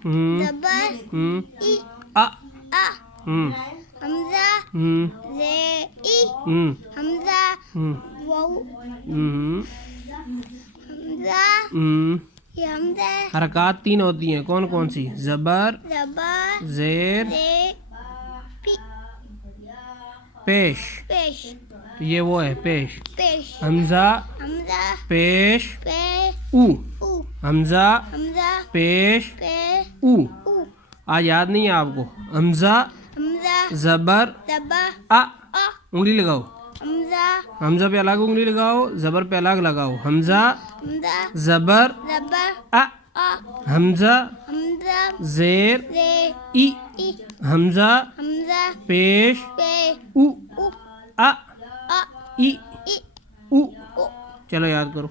जबर ई आ आ हमजा जे ई हमजा वाऊ हमजा ये हमजा। हरकत 3 होती हैं, कौन कौन सी? जबर, जबर जेर, जे पी पेश। पेश ये वो है पेश। पेश हमजा हमजा पेश पे ऊ। ऊ हमजा हमजा पेश पे ऊ। ऊ आज याद नहीं है आपको? हमजा हमजा जबर जबर आ। आ उंगली लगाओ। हमजा हमजा पे अलग उंगली लगाओ, जबर पे अलग लगाओ। हमजा हमजा जबर जबर आ। आ हमजा हमजा जेर जे ई। ई हमजा हमजा पेश पे ऊ। ऊ आ आ ई ई ऊ। ऊ। चलो याद करो।